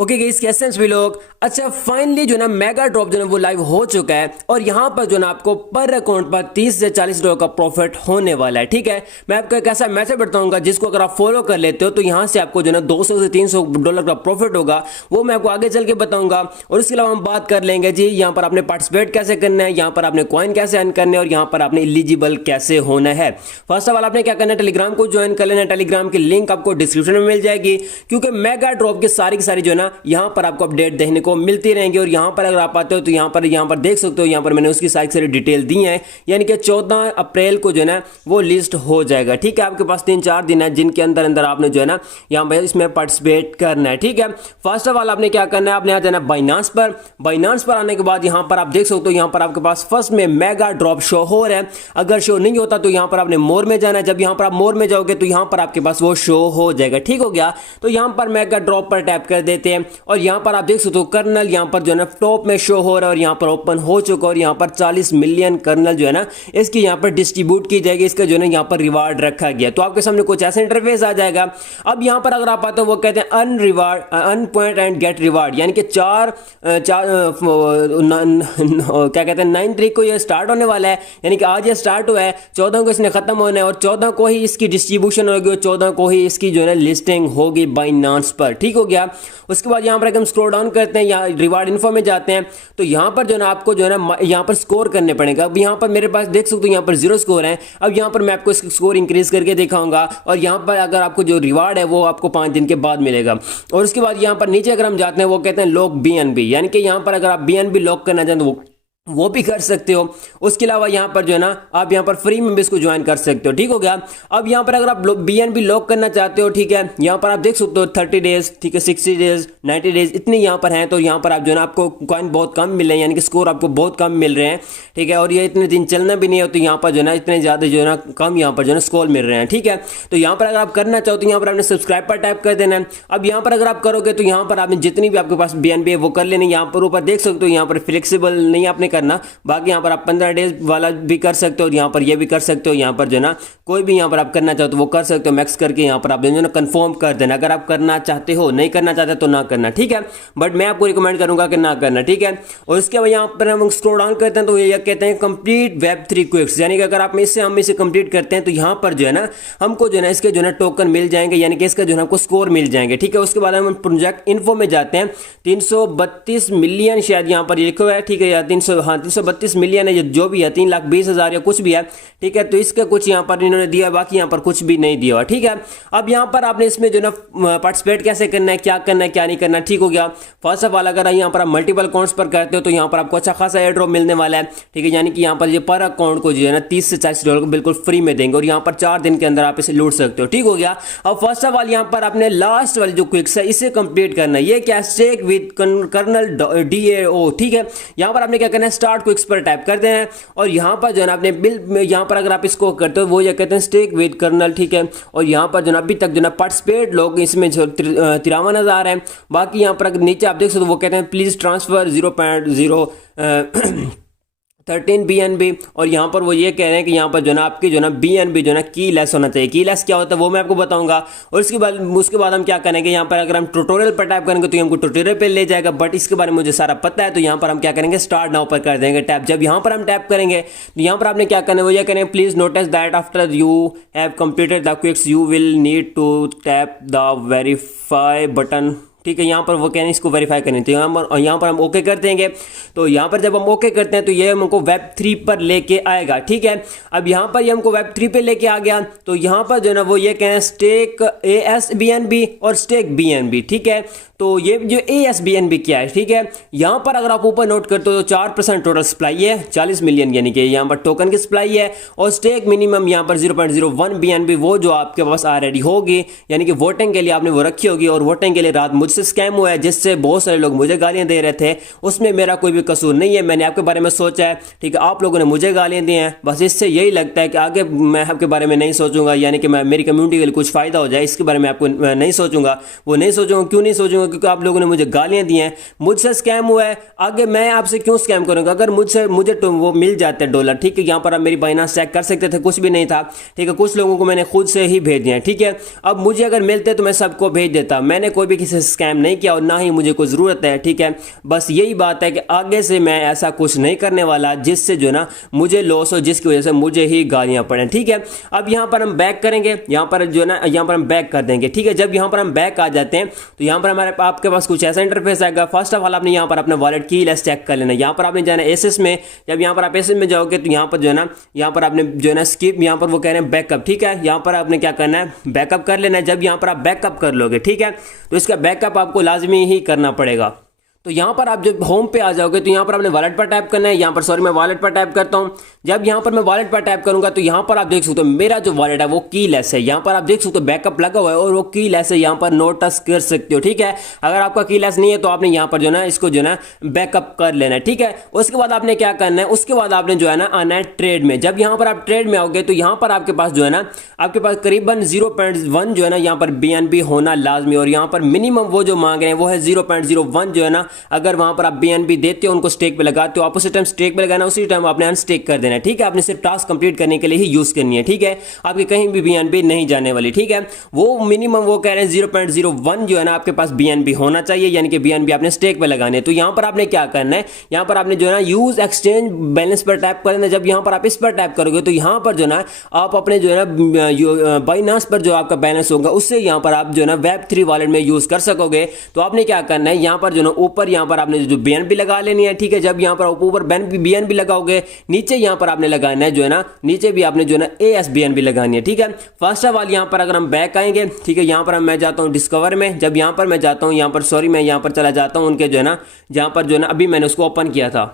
Okay guys, कैसे हैं सभी लोग। अच्छा, फाइनली जो ना मेगा ड्रॉप जो ना वो लाइव हो चुका है और यहाँ पर जो ना आपको पर अकाउंट पर 30 से 40 डॉलर का प्रॉफिट होने वाला है। ठीक है, मैं आपको एक ऐसा मैसेज बताऊंगा जिसको अगर आप फॉलो कर लेते हो तो यहाँ से आपको जो ना 200 से 300 डॉलर का प्रॉफिट होगा, वो मैं आपको आगे चल के बताऊंगा। और इसके अलावा हम बात कर लेंगे जी यहाँ पर आपने पार्टिसिपेट कैसे करना है, यहाँ पर आपने कॉइन कैसे अर्न करने और यहाँ पर आपने एलिजिबल कैसे होना है। फर्स्ट ऑफ ऑल आपने क्या करना है, टेलीग्राम को ज्वाइन कर लेना है। टेलीग्राम की लिंक आपको डिस्क्रिप्शन में मिल जाएगी, क्योंकि मेगा ड्रॉप की सारी जो है ना यहाँ पर आपको अपडेट देखने को मिलती रहेंगी। और यहाँ पर अगर आप आते हो तो यहाँ पर देख सकते हो, यहाँ पर मैंने उसकी सारी डिटेल दी है। यानी कि 14 अप्रैल को जो है ना वो लिस्ट हो जाएगा। ठीक है, आपके पास 3-4 दिन है जिनके अंदर अंदर आपने जो है ना यहाँ पर इसमें पार्टिसिपेट करना है। ठीक है, फर्स्ट ऑफ ऑल आपने क्या करना है, आपने आ जाना बाइनांस पर। बाइनांस पर आने के बाद यहाँ पर आप देख सकते हो, यहाँ पर आपके पास फर्स्ट में मेगा ड्रॉप शो हो रहा है। अगर शो नहीं होता तो यहाँ पर आपने मोर में जाना है। जब यहाँ पर आप मोर में जाओगे तो यहाँ पर आपके पास वो शो हो जाएगा। ठीक हो गया, तो यहाँ पर मेगा ड्रॉप पर टैप कर देते हैं और यहाँ पर आप देख सकते हो कर्नल यहाँ पर जो है ना टॉप में शो हो रहा है और यहाँ पर ओपन हो चुका है। और यहाँ पर 40 मिलियन कर्नल जो है ना इसकी यहाँ पर डिस्ट्रीब्यूट की जाएगी, इसका जो है ना यहाँ पर रिवार्ड रखा गया। तो आपके सामने कुछ ऐसा इंटरफेस आ जाएगा। अब यहाँ पर अगर आप आते हो वो कहते हैं earn reward, earn point and get reward, यानी कि क्या कहते हैं 9 तारीख को ये स्टार्ट होने वाला है। यानी कि आज ये स्टार्ट हुआ है, 14 को इसने खत्म होना है और 14 को ही इसकी डिस्ट्रीब्यूशन होगी और 14 को ही इसकी जो है लिस्टिंग होगी बाइनांस पर। ठीक हो गया, उसके बाद यहाँ पर हम स्क्रॉल डाउन करते हैं, यहाँ रिवार्ड इन्फो में जाते हैं तो यहाँ पर जो है ना आपको जो है ना यहाँ पर स्कोर करने पड़ेगा। अब यहाँ पर मेरे पास देख सकते हो यहाँ पर 0 स्कोर है। अब यहाँ पर मैं आपको इसका स्कोर इंक्रीज करके दिखाऊंगा और यहाँ पर अगर आपको जो रिवार्ड है वो आपको 5 दिन के बाद मिलेगा। और उसके बाद यहाँ पर नीचे अगर हम जाते हैं वो कहते हैं लॉक BNB, यानी कि यहाँ पर अगर आप BNB लॉक करना चाहें तो वो भी कर सकते हो। उसके अलावा यहाँ पर जो है ना आप यहाँ पर फ्री मेंबर्स को ज्वाइन कर सकते हो। ठीक हो गया, अब यहाँ पर अगर आप BNB लॉक करना चाहते हो, ठीक है, यहाँ पर आप देख सकते हो 30 डेज, ठीक है, 60 डेज, 90 डेज इतने यहाँ पर हैं। तो यहाँ पर आप जो है ना आपको कॉइन बहुत कम मिल रहे हैं, यानी कि स्कोर आपको बहुत कम मिल रहे हैं। ठीक है, और ये इतने दिन चलना भी नहीं है तो यहाँ पर जो है ना इतने ज़्यादा जो है ना कम यहाँ पर जो है ना स्कोर मिल रहे हैं। ठीक है, तो यहाँ पर अगर आप करना चाहो तो यहाँ पर आपने सब्सक्राइब पर टाइप कर देना है। अब यहाँ पर अगर आप करोगे तो यहाँ पर आपने जितनी भी आपके पास BNB है वो कर लेनी। यहाँ पर ऊपर देख सकते हो यहाँ पर फ्लेक्सिबल नहीं आपने करना, बाकी यहाँ पर आप 15 डेज वाला भी कर सकते हो और यहाँ पर ये भी कर सकते हो। यहाँ पर जो है ना कोई भी यहाँ पर आप करना चाहो तो वो कर सकते हो, मैक्स करके यहाँ पर आप जो है ना कंफर्म कर देना अगर आप करना चाहते हो। नहीं करना चाहते तो ना करना। ठीक है, बट मैं आपको रिकमेंड करूंगा कि ना करना। ठीक है, और इसके बाद यहाँ पर हम स्क्रॉल डाउन करते हैं तो ये कहते हैं कंप्लीट Web3 क्विक्स, यानी कि अगर आप हम इसे कंप्लीट करते हैं तो यहाँ पर जो है ना हमको जो है ना इसके जो है ना टोकन मिल जाएंगे, यानी कि इसका जो है हमको स्कोर मिल जाएंगे। ठीक है, उसके बाद हम प्रोजेक्ट इन्फो में जाते हैं। 332 मिलियन शायद यहाँ पर लिखा हुआ है। ठीक है, या 332 मिलियन है, जो भी है 3,20,000 या कुछ भी है। ठीक है, तो इसका कुछ यहाँ पर इन्होंने दिया, बाकी यहाँ पर कुछ भी नहीं दिया हुआ। ठीक है, अब यहाँ पर आपने इसमें जो ना पार्टिसिपेट कैसे करना है, क्या करना है क्या नहीं करना। ठीक हो गया, फर्स्ट ऑफ ऑल अगर यहाँ पर आप मल्टीपल अकाउंट्स पर करते हो तो यहाँ पर आपको अच्छा खासा एयर ड्रॉप मिलने वाला है। ठीक है, यानी कि यहाँ पर ये पर अकाउंट को जो है ना 30 से 40 डॉलर को बिल्कुल फ्री में देंगे और यहाँ पर 4 दिन के अंदर आप इसे लूट सकते हो। ठीक हो गया, अब फर्स्ट ऑफ ऑल यहाँ पर आपने लास्ट वाली जो क्विक्स है इसे कंप्लीट करना है। ये क्या, स्टेक विद कर्नल DAO। ठीक है, यहाँ पर आपने क्या करना है, स्टार्ट क्विक्स पर टाइप करते हैं और यहाँ पर जो है ना आपने बिल यहाँ पर अगर आप इसको करते हो वो ये कहते हैं स्टेक विद कर्नल। ठीक है, और यहाँ पर जो ना अभी तक जो ना पार्टिसिपेट लोग इसमें 53,000 है। बाकी यहाँ पर अगर नीचे आप देख सकते हो वो कहते हैं प्लीज ट्रांसफर 0.13 BNB और यहाँ पर वो ये कह रहे हैं कि यहाँ पर जो ना आपकी जो ना BNB जो ना की लेस होना चाहिए। की लेस क्या होता है वो मैं आपको बताऊंगा। और उसके बाद हम क्या करेंगे, यहाँ पर अगर हम ट्यूटोरियल पर टाइप करेंगे तो हमको ट्यूटोरियल पे ले जाएगा, बट इसके बारे में मुझे सारा पता है। तो यहाँ पर हम क्या करेंगे, स्टार्ट नाउ पर कर देंगे टैप। जब यहाँ पर हम टैप करेंगे तो यहाँ पर आपने क्या करना है वो ये करेंगे, please notice that after you have completed the quiz you will need to tap the verify button. ठीक है, यहाँ पर वो कहने इसको वेरीफाई करनी थी। यहाँ पर हम ओके कर देंगे। तो यहाँ पर जब हम ओके करते हैं तो ये हमको Web3 पर लेके आएगा। ठीक है, अब यहाँ पर ये हमको Web3 पे लेके आ गया तो यहाँ पर जो है ना वो ये कहें स्टेक ASBNB और स्टेक BNB। ठीक है, तो ये जो ASBNB क्या है, ठीक है, यहाँ पर अगर आप ऊपर नोट करते हो तो 4% टोटल सप्लाई है, 40 मिलियन यानी कि यहाँ पर टोकन की सप्लाई है। और स्टेक मिनिमम यहाँ पर 0.01 BNB वो जो आपके पास ऑलरेडी होगी, यानी कि वोटिंग के लिए आपने वो रखी होगी। और वोटिंग के लिए रात मुझसे स्कैम हुआ है जिससे बहुत सारे लोग मुझे गालियां दे रहे थे, उसमें मेरा कोई भी कसूर नहीं है। मैंने आपके बारे में सोचा है, ठीक है, आप लोगों ने मुझे गालियां दी हैं, बस इससे यही लगता है कि आगे मैं आपके बारे में नहीं सोचूंगा, यानी कि मैं मेरी कम्युनिटी के लिए कुछ फायदा हो जाए इसके बारे में आपको नहीं सोचूंगा। वो नहीं सोचूंगा, क्यों नहीं सोचूंगा, क्योंकि आप लोगों ने मुझे गालियां दी हैं, मुझसे स्कैम हुआ है, आगे मैं आपसे क्यों स्कैम करूंगा। अगर मुझे तो वो मिल जाते डॉलर, ठीक है, यहाँ पर आप मेरी बाइनांस चेक कर सकते थे, कुछ भी नहीं था, ठीक है, कुछ लोगों को मैंने खुद से ही भेज दिया, ठीक है। अब मुझे अगर मिलते तो मैं सबको भेज देता, मैंने कोई भी किसी से स्कैम नहीं किया और ना ही मुझे कोई ज़रूरत है, ठीक है। बस यही बात है कि आगे से मैं ऐसा कुछ नहीं करने वाला जिससे जो है ना मुझे लॉस हो, जिसकी वजह से मुझे ही गालियाँ पड़ें, ठीक है। अब यहाँ पर हम बैक करेंगे, यहाँ पर जो है ना यहाँ पर हम बैक कर देंगे, ठीक है। जब यहाँ पर हम बैक आ जाते हैं तो यहाँ पर हमारे आपके पास कुछ ऐसा इंटरफेस आएगा। फर्स्ट ऑफ ऑल आपने यहाँ पर अपना वॉलेट की लेस चेक कर लेना। यहाँ पर आपने जाना एसेस में। जब यहाँ पर आप एसेस में जाओगे तो यहाँ पर जो है ना यहाँ पर आपने जो है ना स्किप, यहाँ पर वो कह रहे हैं बैकअप, ठीक है। यहाँ पर आपने क्या करना है, बैकअप कर लेना है। जब यहाँ पर आप बैकअप कर लोगे, ठीक है, तो इसका बैकअप आपको लाजमी ही करना पड़ेगा। तो यहाँ पर आप जब होम पे आ जाओगे तो यहाँ पर आपने वॉलेट पर टैप करना है। यहाँ पर सॉरी मैं वॉलेट पर टैप करता हूँ। जब यहाँ पर मैं वॉलेट पर टैप करूंगा तो यहाँ पर आप देख सकते हो मेरा जो वॉलेट है वो कीलेस है। यहाँ पर आप देख सकते हो बैकअप लगा हुआ है और वो कीलेस है, यहाँ पर नो टच कर सकते हो, ठीक है। अगर आपका कीलेस नहीं है तो आपने यहाँ पर जो है इसको जो है बैकअप कर लेना है, ठीक है। उसके बाद आपने क्या करना है, उसके बाद आपने जो है ना आना है ट्रेड में। जब यहाँ पर आप ट्रेड में आओगे तो यहाँ पर आपके पास जो है ना आपके पास करीबन 0.1 जो है ना यहाँ पर BNB होना लाजमी, और यहाँ पर मिनिमम वो जो मांग रहे हैं वो है 0.01 जो है ना। अगर वहां पर आप BNB देते हो, उनको स्टेक पे लगाते हो, आप उसी टाइम स्टेक पे लगाना, उसी टाइम आपने अनस्टेक कर देना है, ठीक है। आपने सिर्फ टास्क कंप्लीट करने के लिए ही यूज करनी है, ठीक है। आपकी कहीं भी BNB नहीं जाने वाली, ठीक है। वो मिनिमम वो कह रहे हैं 0.01 जो है ना आपके पास BNB होना चाहिए, यानी कि BNB आपने स्टेक पे लगाने है। तो यहां पर आपने क्या करना है, यहां पर आपने जो है ना यूज एक्सचेंज बैलेंस पर टैप करना है। जब यहां पर आप इस पर टैप करोगे तो यहां पर जो है ना आप अपने जो है ना बाइनांस पर जो आपका बैलेंस होगा उससे यहां पर आप जो है ना Web3 वॉलेट में यूज कर सकोगे। तो आपने क्या करना है, यहां पर जो है ना ऊपर यहां पर आपने जो BNB लगा लेनी है, ठीक है। जब यहां पर ऊपर BNB लगाओगे, नीचे यहां पर आपने लगाना है जो है ना, नीचे भी आपने जो है ना ASBNB लगानी है, ठीक है। फर्स्ट ऑफ ऑल यहां पर अगर हम बैक आएंगे, ठीक है, यहां पर मैं जाता हूं डिस्कवर में। जब यहां पर मैं जाता हूं, यहां पर सॉरी मैं यहां पर चला जाता हूं उनके जो है ना जहां पर जो है ना अभी मैंने उसको ओपन किया था।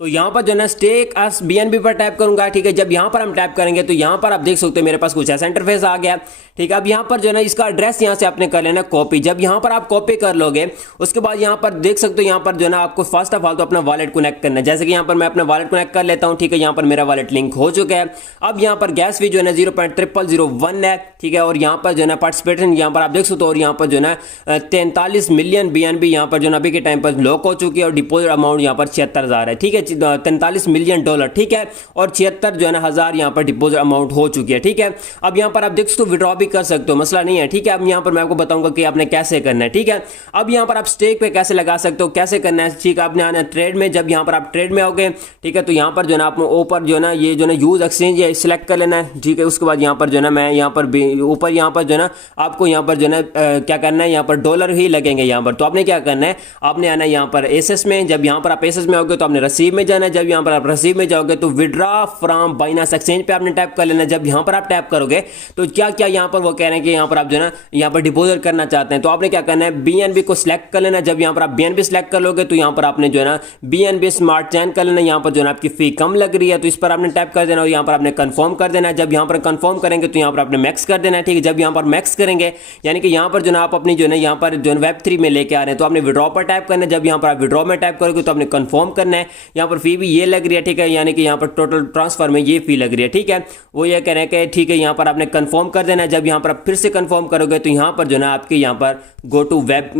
तो यहाँ पर जो है ना स्टेक एस BNB पर टैप करूंगा, ठीक है। जब यहाँ पर हम टैप करेंगे तो यहाँ पर आप देख सकते हो मेरे पास कुछ ऐसा इंटरफेस आ गया, ठीक है। अब यहाँ पर जो है ना इसका एड्रेस यहाँ से आपने कर लेना कॉपी। जब यहाँ पर आप कॉपी कर लोगे उसके बाद यहाँ पर देख सकते हो यहाँ पर जो है ना आपको फर्स्ट ऑफ ऑल तो अपना वॉलेट कनेक्ट करना है। जैसे कि यहाँ पर मैं अपना वॉलेट कनेक्ट कर लेता हूँ, ठीक है। यहाँ पर मेरा वॉलेट लिंक हो चुका है। अब यहाँ पर गैस फी जो है ना 0.0001 है, ठीक है। और यहाँ पर जो है ना पार्टिसिपेशन यहाँ पर आप देख सकते हो, और यहाँ पर जो है ना 43 मिलियन BNB यहाँ पर जो है अभी के टाइम पर लॉक हो चुकी है, और डिपोजिट अमाउंट यहाँ पर 76,000 है, ठीक है। 43 मिलियन डॉलर, ठीक है। और 76 जो है ना हजार यहाँ पर डिपोजिट अमाउंट हो चुकी है, ठीक है। अब यहाँ पर आप देख सकते हो विड्रॉ भी कर सकते हो, मसला नहीं है, ठीक है। अब यहाँ पर मैं आपको बताऊंगा कि आपने कैसे करना है, ठीक है। अब यहाँ पर आप स्टेक पे कैसे लगा सकते हो, कैसे करना है, ठीक है। आपने आना है ट्रेड में। जब यहाँ पर आप ट्रेड में आओगे, ठीक है, तो यहाँ पर जो है ना आप ऊपर जो है ना ये जो है ना यूज एक्सचेंज ये सिलेक्ट कर लेना है, ठीक है। उसके बाद यहाँ पर जो है ना मैं यहाँ पर ऊपर यहाँ पर जो है ना आपको यहाँ पर जो है ना क्या करना है, यहाँ पर डॉलर ही लगेंगे यहाँ पर। तो आपने क्या करना है, आपने आना है यहाँ पर एसेस में। जब यहाँ पर आप एसेस में आओगे तो आपने रिसीव में जाना है। जब यहाँ पर आप रिसीव में जाओगे तो विड्रॉ फ्रॉम बाइनांस एक्सचेंज पे आपने टैप कर लेना। जब यहाँ पर आप टैप करोगे तो क्या क्या यहाँ पर वो कह रहे हैं कि यहाँ पर आप जो है ना यहाँ पर डिपॉजिट करना चाहते हैं, तो आपने क्या करना है BNB को सिलेक्ट कर लेना। जब यहाँ पर आप BNB सिलेक्ट कर लोगे तो यहाँ पर आपने जो है ना BNB स्मार्ट चैन कर लेना। यहाँ पर जो है ना आपकी फी कम लग रही है तो इस पर आपने टैप कर देना और यहाँ पर आपने कंफर्म कर देना है। जब यहाँ पर कंफर्म करेंगे तो यहाँ पर आपने मैक्स कर देना है, ठीक है। जब यहाँ पर मैक्स करेंगे यानी कि यहाँ पर जो है आप अपनी जो है यहाँ पर जो है Web3 में लेके आ रहे हैं तो आपने विड्रॉ पर टैप करना है। जब यहाँ पर आप विड्रॉ में टैप करोगे तो आपने कंफर्म करना है। यहाँ पर फी भी ये लग रही है, ठीक है, यानी कि यहाँ पर टोटल ट्रांसफर में ये फी लग रही है, ठीक है। वो ये कह रहे हैं कि ठीक है यहाँ पर आपने कंफर्म कर देना है। जब यहाँ पर आप फिर से कंफर्म करोगे तो यहाँ पर जो है आपके यहाँ पर गो टू वेब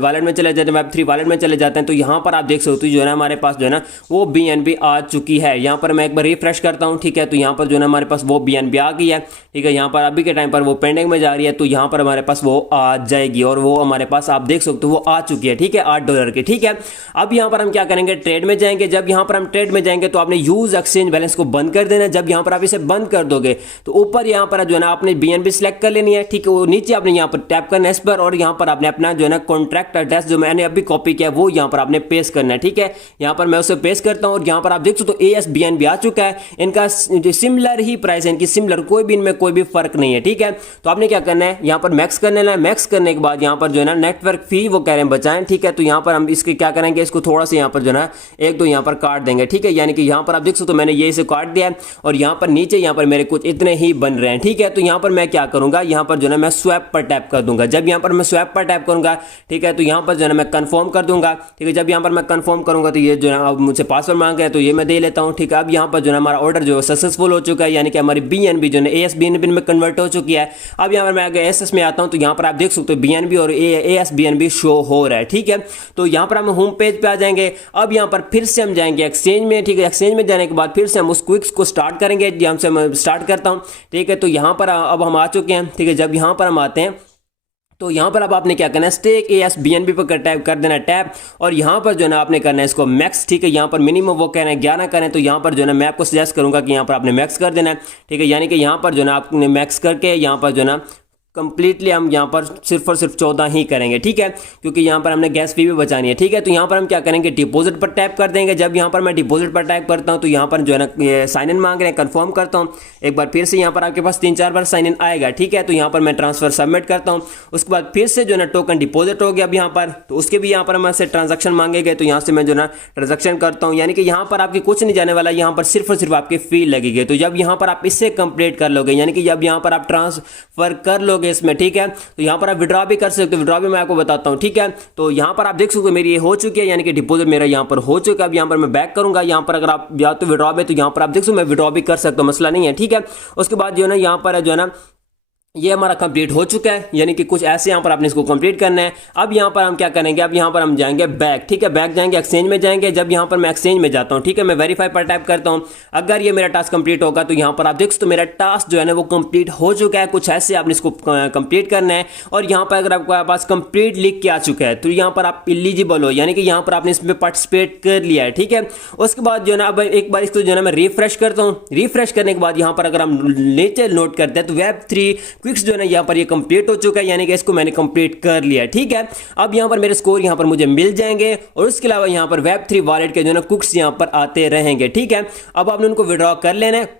वॉलेट में चले जाते हैं, Web3 वॉलेट में चले जाते हैं। तो यहाँ पर आप देख सकते हो जो है ना हमारे पास जो है ना वो BNB आ चुकी है। यहाँ पर मैं एक बार रिफ्रेश करता हूँ, ठीक है, तो यहाँ पर जो है ना हमारे पास वो BNB आ गई है, ठीक है। यहाँ पर अभी के टाइम पर वो पेंडिंग में जा रही है तो यहाँ पर हमारे पास वो आ जाएगी और वो हमारे पास आप देख सकते हो वो आ चुकी है, ठीक है, $8 की, ठीक है। अब यहाँ पर हम क्या करेंगे, ट्रेड में जाएंगे। जब यहाँ पर हम ट्रेड में जाएंगे तो आपने यूज एक्सचेंज बैलेंस को बंद कर देना। जब यहाँ पर आप इसे बंद कर दोगे तो ऊपर यहाँ पर जो है ना आपने BNB सिलेक्ट कर लेनी है, ठीक है। वो नीचे आपने यहाँ पर टैप करना है इस पर और यहाँ पर आपने अपना जो है ना कॉन्ट्रैक्ट एड्रेस जो मैंने अभी कॉपी किया वो यहाँ पर आपने पेस्ट करना है, ठीक है। यहाँ पर मैं उसे पेस्ट करता हूँ और यहाँ पर आप देख सकते हो ASBNB आ चुका है। इनका सिमिलर ही प्राइस है, इनकी सिमिलर, कोई भी इनमें कोई भी फर्क नहीं है, ठीक है। तो आपने क्या करना है, यहाँ पर मैक्स कर लेना है। मैक्स करने के बाद यहाँ पर जो है ना नेटवर्क फी वो कह रहे हैं बचाएं, ठीक है। तो यहाँ पर हम इसके क्या करेंगे, इसको थोड़ा सा यहाँ पर जो है ना एक दो यहाँ पर काट देंगे, ठीक है। यानी कि यहाँ पर आप देख सकते हो मैंने ये इसे काट दिया है और यहाँ पर नीचे यहाँ पर मेरे कुछ इतने ही बन रहे हैं, ठीक है। तो यहाँ पर मैं क्या करूंगा, यहाँ पर जो है ना मैं स्वैप पर टैप कर दूंगा। जब यहाँ पर मैं स्वैप पर टैप करूंगा, ठीक है, तो यहाँ पर जो है ना मैं कंफर्म कर दूंगा, ठीक है। जब यहाँ पर मैं कंफर्म करूंगा तो ये जो है अब मुझसे पासवर्ड मांग है तो ये मैं दे लेता हूँ, ठीक है। अब यहाँ पर जो है हमारा ऑर्डर जो सक्सेसफुल हो चुका है, यानी कि हमारी BNB जो है ASBNB में कन्वर्ट हो चुकी है। अब यहाँ पर मैं अगर एसएस में आता हूँ तो यहाँ पर आप देख सकते हो BNB और ASBNB शो हो रहा है, ठीक है। तो यहाँ पर हम होम पेज पे आ जाएंगे। अब यहाँ पर फिर से हम जाएंगे एक्सचेंज में, ठीक है। एक्सचेंज में जाने के बाद फिर से हम उस क्विक्स को स्टार्ट करेंगे। यहाँ से मैं स्टार्ट करता हूँ, ठीक है। तो यहाँ पर अब हम आ चुके हैं, ठीक है। जब यहाँ पर हम आते हैं तो यहाँ पर अब आपने क्या करना है, स्टेक ASBNB पर टैप कर देना टैप, और यहाँ पर जो है ना आपने करना है इसको मैक्स, ठीक है। यहाँ पर मिनिमम वो कह रहे हैं 11 करें, तो यहाँ पर जो है ना मैं आपको सजेस्ट करूँगा कि यहाँ पर आपने मैक्स कर देना है, ठीक है। यानी कि यहाँ पर जो है ना आपने मैक्स करके यहाँ पर जो है ना कंप्लीटली हम यहाँ पर सिर्फ और सिर्फ 14 ही करेंगे, ठीक है, क्योंकि यहाँ पर हमने गैस फी भी बचानी है, ठीक है। तो यहाँ पर हम क्या करेंगे, डिपॉजिट पर टैप कर देंगे। जब यहाँ पर मैं डिपॉजिट पर टैप करता हूँ तो यहाँ पर जो है ना साइन इन मांग रहे हैं, कंफर्म करता हूँ। एक बार फिर से यहाँ पर आपके पास 3-4 बार साइन इन आएगा, ठीक है। तो यहाँ पर मैं ट्रांसफर सबमिट करता हूँ। उसके बाद फिर से जो है ना टोकन डिपॉजिट हो गया अब यहाँ पर, तो उसके भी यहाँ पर हमसे ट्रांजेक्शन मांगे गए, तो यहाँ से मैं जो है ना ट्रांजेक्शन करता हूँ। यानी कि यहाँ पर आपकी कुछ नहीं जाने वाला, यहाँ पर सिर्फ और सिर्फ आपकी फी लगेगी। तो जब यहाँ पर आप इससे कंप्लीट कर लोगे, यानी कि जब यहाँ पर आप ट्रांसफर कर लोगे इसमें, ठीक है, तो यहाँ पर आप विड्रॉ भी कर सकते हो। विड्रॉ भी मैं आपको बताता हूँ, ठीक है। तो यहाँ पर आप देख सकते हो मेरी ये हो चुकी है, यानी कि डिपॉजिट मेरा यहाँ पर हो चुका है। अब यहाँ पर मैं बैक करूंगा, यहाँ पर अगर आप या तो विड्रॉ है तो यहाँ पर आप देख सकते हो मैं विड्रॉ भी कर सकता हूँ, मसला नहीं है, ठीक है। उसके बाद जो है ना यहाँ पर जो है ना ये हमारा कंप्लीट हो चुका है, यानी कि कुछ ऐसे यहाँ पर आपने इसको कंप्लीट करना है। अब यहाँ पर हम क्या करेंगे, अब यहाँ पर हम जाएंगे बैक, ठीक है, बैक जाएंगे, एक्सचेंज में जाएंगे। जब यहाँ पर मैं एक्सचेंज में जाता हूँ, ठीक है, मैं वेरीफाई पर टाइप करता हूँ। अगर ये मेरा टास्क कंप्लीट होगा तो यहाँ पर आप देख सकते हो मेरा टास्क जो है ना वो कंप्लीट हो चुका है। कुछ ऐसे आपने इसको कंप्लीट करना है, और यहाँ पर अगर आपके पास कंप्लीट लिख के आ चुका है तो यहाँ पर आप एलिजिबल हो, यानी कि यहाँ पर आपने इसमें पार्टिसिपेट कर लिया है, ठीक है। उसके बाद जो है ना अब एक बार इसको जो है ना मैं रिफ्रेश करता हूँ। रिफ्रेश करने के बाद यहाँ पर अगर हम नीचे नोट करते हैं तो Web3 क्विक्स जो है ना यहाँ पर ये कंप्लीट हो चुका है, यानी कि इसको मैंने कंप्लीट कर लिया, ठीक है। अब यहाँ पर मेरे स्कोर यहाँ पर मुझे मिल जाएंगे, और उसके अलावा यहाँ पर Web3 वॉलेट के जो है ना कुक्स यहाँ पर आते रहेंगे, ठीक है। अब आपने उनको विड्रॉ कर लेना है,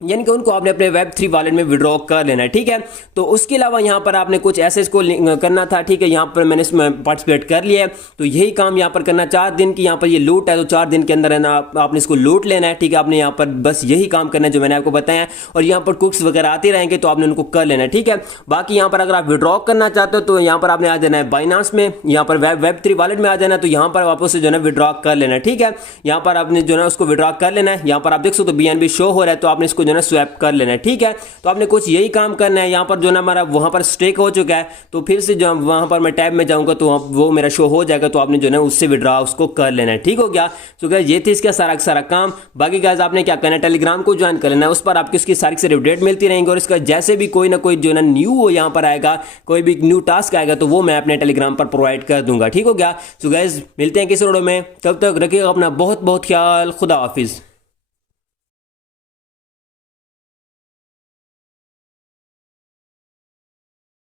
यानी कि उनको आपने अपने Web3 वॉलेट में विड्रॉ कर लेना है, ठीक है। तो उसके अलावा यहाँ पर आपने कुछ ऐसे इसको करना था, ठीक है। यहाँ पर मैंने इसमें पार्टिसिपेट कर लिया है, तो यही काम यहाँ पर करना। 4 दिन की यहाँ पर ये लूट है, तो 4 दिन के अंदर है ना आपने इसको लूट लेना है, ठीक है। आपने यहाँ पर बस यही काम करना है जो मैंने आपको बताया, और यहाँ पर कुक्स वगैरह आते रहेंगे तो आपने उनको कर लेना है, ठीक है। बाकी यहाँ पर अगर आप विड्रॉ करना चाहते हो तो यहाँ पर आपने आ जाना है बाइनांस में, यहाँ पर Web3 वॉलेट में आ जाना है, तो यहाँ पर वापस से जो है ना विड्रॉ कर लेना है, ठीक है। यहाँ पर आपने जो है ना उसको विड्रॉ कर लेना है। यहाँ पर आप देख सकते हो BNB शो हो रहा है, तो आपने इसको जो है ना स्वैप कर लेना है, ठीक है। तो आपने कुछ यही काम करना है। यहाँ पर जो ना हमारा वहां पर स्टेक हो चुका है, तो फिर से जो वहां पर मैं टैब में जाऊंगा तो वो मेरा शो हो जाएगा, तो आपने जो ना उससे विड्रॉ उसको कर लेना है, ठीक हो गया। तो गाइस ये थी इसका सारा काम। बाकी गाइस आपने क्या करना है, टेलीग्राम को ज्वाइन कर लेना है, उस पर आपकी उसकी सारी अपडेट मिलती रहेंगी, और इसका जैसे भी कोई ना कोई जो ना न्यू यहाँ पर आएगा, कोई भी न्यू टास्क आएगा तो वो मैं अपने टेलीग्राम पर प्रोवाइड कर दूंगा, ठीक हो गया। तो गाइस मिलते हैं किसी वीडियो में, तब तक रखिएगा अपना बहुत बहुत ख्याल। खुदा हाफिज।